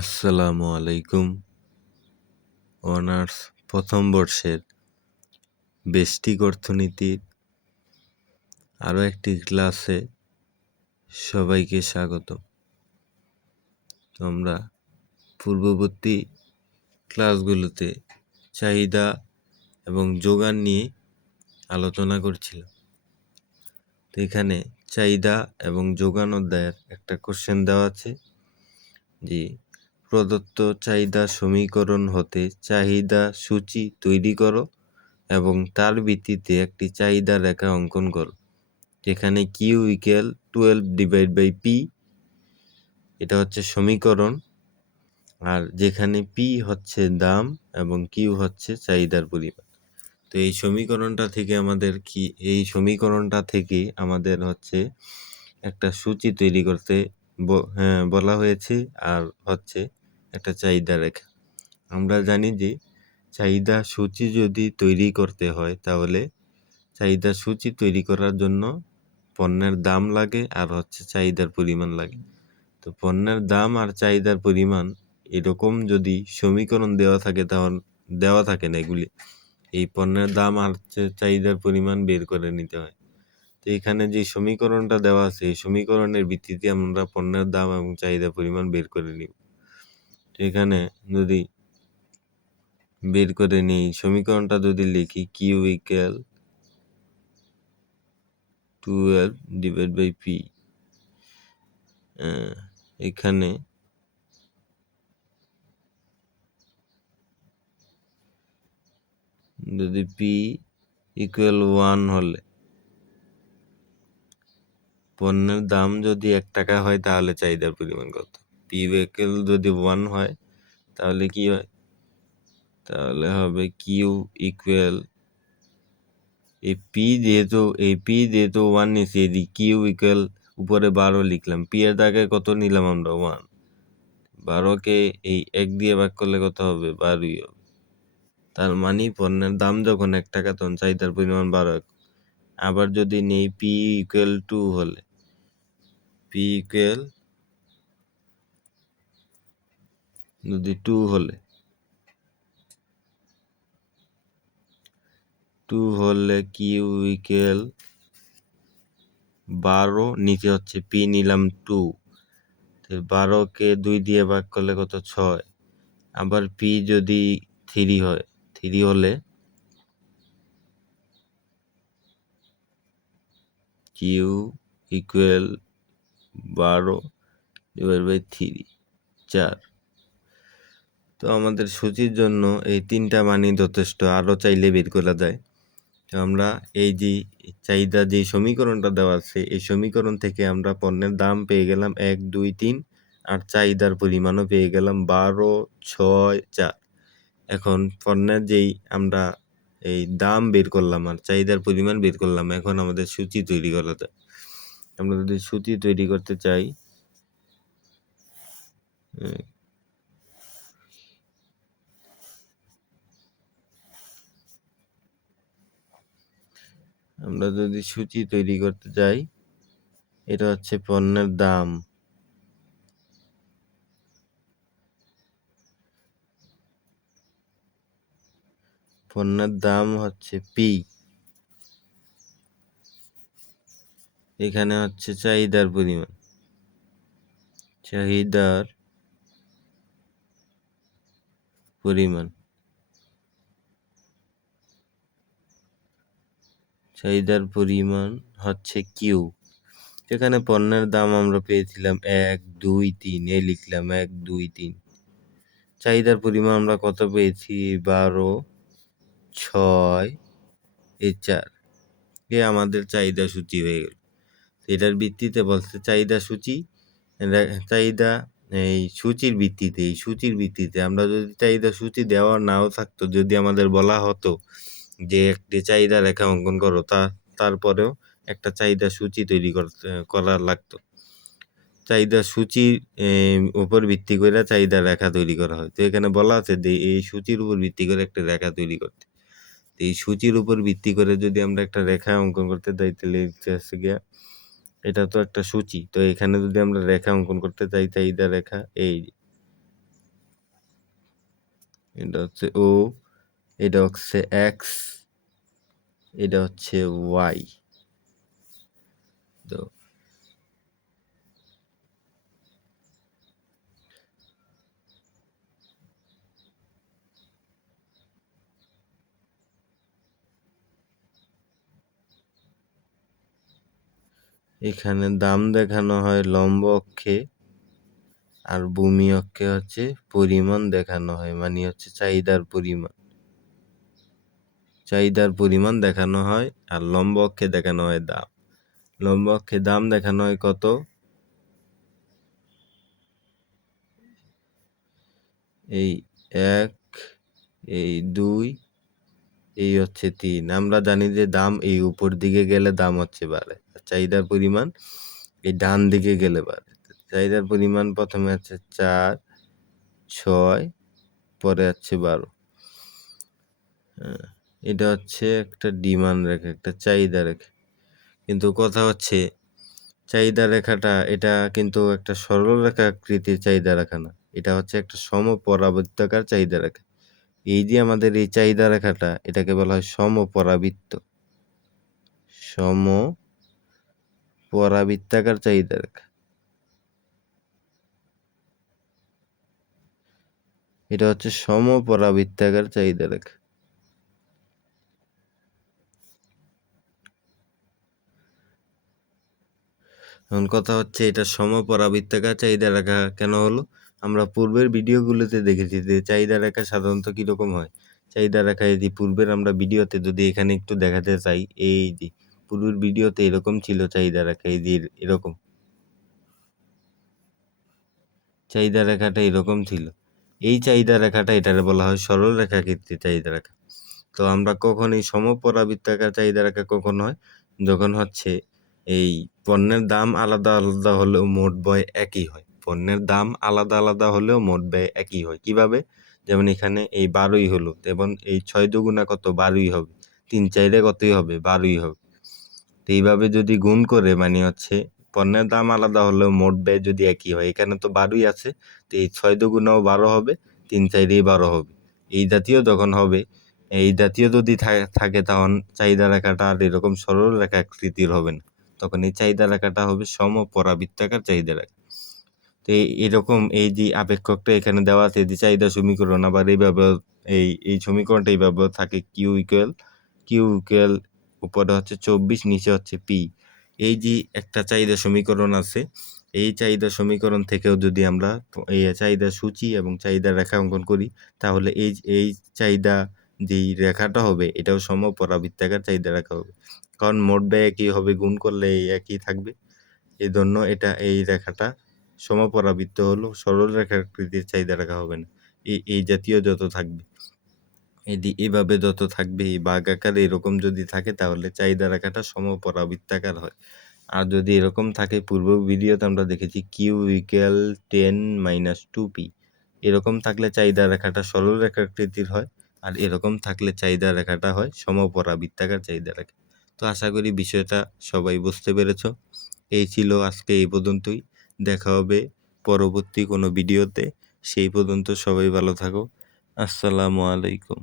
আসসালামু আলাইকুম। অনার্স প্রথম বর্ষের ব্যষ্টিক অর্থনীতির আরও একটি ক্লাসে সবাইকে স্বাগত। আমরা পূর্ববর্তী ক্লাসগুলোতে চাহিদা এবং যোগান নিয়ে আলোচনা করছিলাম। তো এখানে চাহিদা এবং যোগান অধ্যায়ের একটা কোশ্চেন দেওয়া আছে যে প্রদত্ত চাহিদা সমীকরণ হতে চাহিদা সূচি তৈরি করো এবং তার ভিত্তিতে একটি চাহিদা রেখা অঙ্কন করো, যেখানে কিউ ইকুয়াল 12/P, এটা হচ্ছে সমীকরণ, আর যেখানে পি হচ্ছে দাম এবং কিউ হচ্ছে চাহিদার পরিমাণ। তো এই সমীকরণটা থেকে আমাদের হচ্ছে একটা সূচি তৈরি করতে বলা হয়েছে, আর হচ্ছে একটা চাহিদা রেখা। আমরা জানি যে চাহিদা সূচি যদি তৈরি করতে হয় তাহলে চাহিদা সূচি তৈরি করার জন্য পণ্যের দাম লাগে আর হচ্ছে চাহিদার পরিমাণ লাগে। তো পণ্যের দাম আর চাহিদার পরিমাণ এরকম যদি সমীকরণ দেওয়া থাকে না এগুলি, এই পণ্যের দাম আর চাহিদার পরিমাণ বের করে নিতে হয়। তো এখানে যে সমীকরণটা দেওয়া আছে এই সমীকরণের ভিত্তিতে আমরা পণ্যের দাম এবং চাহিদা পরিমাণ বের করে নিব। তো এখানে যদি বের করে নিই, সমীকরণটা যদি লিখি কিউ ইকুয়াল 12/P, এখানে যদি P ইকুয়াল 1 হলে, পণ্যের দাম যদি 1 টাকা হয় তাহলে চাহিদার পরিমাণ কত? P ইকুয়াল যদি 1 হয় তাহলে কি হয়? তাহলে হবে কিউ ইকুয়াল, এই পি যেহেতু 1 নিছি, এই কিউ ইকুয়াল উপরে 12 লিখলাম, পি এর জায়গায় কত নিলাম আমরা? 1। 12কে এই 1 দিয়ে ভাগ করলে কত হবে? 12ই হবে। তার মানে পণ্যের দাম যখন 1 টাকা তখন চাহিদার পরিমাণ 12। আবার যদি নেই পি ইকুয়াল 2 হলে, পি ইকুয়াল যদি 2 হলে, 2 হলে কিউ ইকুয়াল 12, নিচে হচ্ছে পি নিলাম 2, 12কে 2 দিয়ে ভাগ করলে কত? 6। আবার পি যদি 3 হয়, 3 হলে কিউ ইকুয়াল 12/3, 4। তো আমাদের সূচির জন্য এই 3টা মানই যথেষ্ট, আরও চাইলে বের করা যায়। তো আমরা এই যে চাহিদা যে সমীকরণটা দেওয়া আছে এই সমীকরণ থেকে আমরা পণ্যের দাম পেয়ে গেলাম 1, 2, 3, আর চাহিদার পরিমাণও পেয়ে গেলাম 12, 6, 4। এখন পণ্যের যেই আমরা এই দাম বের করলাম আর চাহিদার পরিমাণ বের করলাম, এখন আমাদের সূচি তৈরি করা যায়। আমরা যদি সূচি তৈরি করতে চাই, এটা হচ্ছে পণ্যের দাম, পণ্যের দাম হচ্ছে পি, এখানে হচ্ছে চাহিদার পরিমাণ, চাহিদার পরিমাণ হচ্ছে কিউ। এখানে পণ্যের দাম আমরা পেয়েছিলাম 1, 2, 3, এ লিখলাম 1, 2, 3। চাহিদার পরিমাণ আমরা কত পেয়েছি? 12, 6, 4। এ আমাদের চাহিদা সূচি হয়ে গেল। এটার ভিত্তিতে বলছে চাহিদা সূচি, চাহিদা এই সূচির ভিত্তিতে আমরা যদি চাহিদা সূচি দেওয়া নাও থাকতো, যদি আমাদের বলা হতো যে একটি চাহিদা রেখা অঙ্কন করো, তারপরেও একটা চাহিদা সূচি তৈরি করা লাগতো। চাহিদা সূচির উপর ভিত্তি করে চাহিদা রেখা তৈরি করা হয়। তো এখানে বলা আছে যে এই সূচির উপর ভিত্তি করে একটা রেখা তৈরি করতে। এই সূচির উপর ভিত্তি করে যদি আমরা একটা রেখা অঙ্কন করতে চাই তাহলে গিয়া এটা তো একটা সূচি। তো এখানে যদি আমরা রেখা অঙ্কন করতে চাই, চাহিদা রেখা, এই এটা হচ্ছে ও, এটা হচ্ছে এক্স, এটা হচ্ছে ওয়াই। তো এখানে দাম দেখানো হয় লম্ব অক্ষে, আর ভূমি অক্ষে হচ্ছে পরিমাণ দেখানো হয়, মানে হচ্ছে চাহিদার পরিমাণ দেখানো হয়, আর লম্ব অক্ষে দেখানো হয় দাম। লম্ব অক্ষে দাম দেখানো হয় কত, এই 1, এই 2, এই হচ্ছে 3। আমরা জানি যে দাম এই উপর দিকে গেলে দাম হচ্ছে বাড়ে, আর চাহিদার পরিমাণ এই ডান দিকে গেলে বাড়ে। চাহিদার পরিমাণ প্রথমে আছে 4, 6, পরে আছে 12। এটা হচ্ছে একটা ডিমান্ড রেখা, একটা চাহিদা রেখা। কিন্তু কথা হচ্ছে চাহিদা রেখাটা এটা কিন্তু একটা সরল রেখা আকৃতির চাহিদা রেখা না, এটা হচ্ছে একটা সমপরাবৃত্তাকার চাহিদা রেখা। এই যে আমাদের এই চাহিদা রেখাটা, এটাকে বলা হয় সমপরাবৃত্তাকার চাহিদা রেখা। এটা হচ্ছে সমপরাবৃত্তাকার চাহিদা রেখা। এখন কথা হচ্ছে এটা সমপরাবৃত্তাকার চাহিদা রেখা কেন হলো? আমরা পূর্বের ভিডিওগুলোতে দেখেছি যে চাহিদা রেখা সাধারণত কিরকম হয়। চাহিদা রেখা এই যে পূর্বের আমরা ভিডিওতে যদি এখানে একটু দেখাতে চাই, এই যে পূর্বের ভিডিওতে এরকম ছিল চাহিদা রেখা, এই যে এরকম চাহিদা রেখাটা এরকম ছিল। এই চাহিদা রেখাটা এটারে বলা হয় সরল রেখাকৃতির চাহিদা রেখা। তো আমরা কখন এই সমপরাবৃত্তাকার চাহিদা রেখা কখন হয়? যখন হচ্ছে এই পণ্যের দাম আলাদা আলাদা হলেও মোট ব্যয় একই হয়। পণ্যের দাম আলাদা আলাদা হলেও মোট ব্যয় একই হয়। কিভাবে? যেমন এখানে এই 12ই হলো, এবং এই 6 দুগুণা কত? 12ই হবে। 3 4 কতই হবে? 12ই হবে। তো এইভাবে যদি গুণ করে, মানে হচ্ছে পণ্যের দাম আলাদা হলেও মোট ব্যয় যদি একই হয়, এখানে তো 12ই আছে, তো এই 6 দুগুণাও 12 হবে, 3 4 12 হবে। এই জাতীয় যখন হবে, এই জাতীয় যদি থাকে তখন চাহিদা রেখাটা আর এরকম সরল রেখা আকৃতির হবে না, তখন এই চাহিদা রেখাটা হবে সমপরাবৃত্তাকার চাহিদা রেখা। তো এরকম এই যে আপেক্ষকটা এখানে দেওয়া আছে, যে চাহিদা সমীকরণ, আবার এইভাবে এই সমীকরণটা এইভাবে থাকে, কিউ ইকুয়াল উপরে হচ্ছে 24, নিচে হচ্ছে পি। এই যে একটা চাহিদা সমীকরণ আছে, এই চাহিদা সমীকরণ থেকেও যদি আমরা এই চাহিদা সূচি এবং চাহিদা রেখা অঙ্কন করি, তাহলে এই চাহিদা যেই রেখাটা হবে এটাও সমপরাবৃত্তাকার চাহিদা রেখা হবে, কারণ মোট ব্যয় একই হবে, গুণ করলে এই একই থাকবে। এই জন্য এই রেখাটা সমপরাবৃত্ত হলো, সরল রেখাকৃতির চাহিদা রেখা হবে না। এই জাতীয় যত থাকবে, এইভাবে যত থাকবে, এই বাঘ আকারে এরকম যদি থাকে, তাহলে চাহিদা রেখাটা সমপরাবৃত্তাকার হয়। আর যদি এরকম থাকে, পূর্ব ভিডিওতে আমরা দেখেছি Q = 10 - 2p, এরকম থাকলে চাহিদা রেখাটা সরল রেখাকৃতির হয়, আর এরকম থাকলে চাহিদা রেখাটা হয় সমপরাবৃত্তাকার চাহিদা রেখা। তো আশা করি বিষয়টা সবাই বুঝতে পেরেছো। এই ছিল আজকে এই পর্যন্তই। দেখা হবে পরবর্তী কোনো ভিডিওতে। সেই পর্যন্ত সবাই ভালো থাকো। আসসালামু আলাইকুম।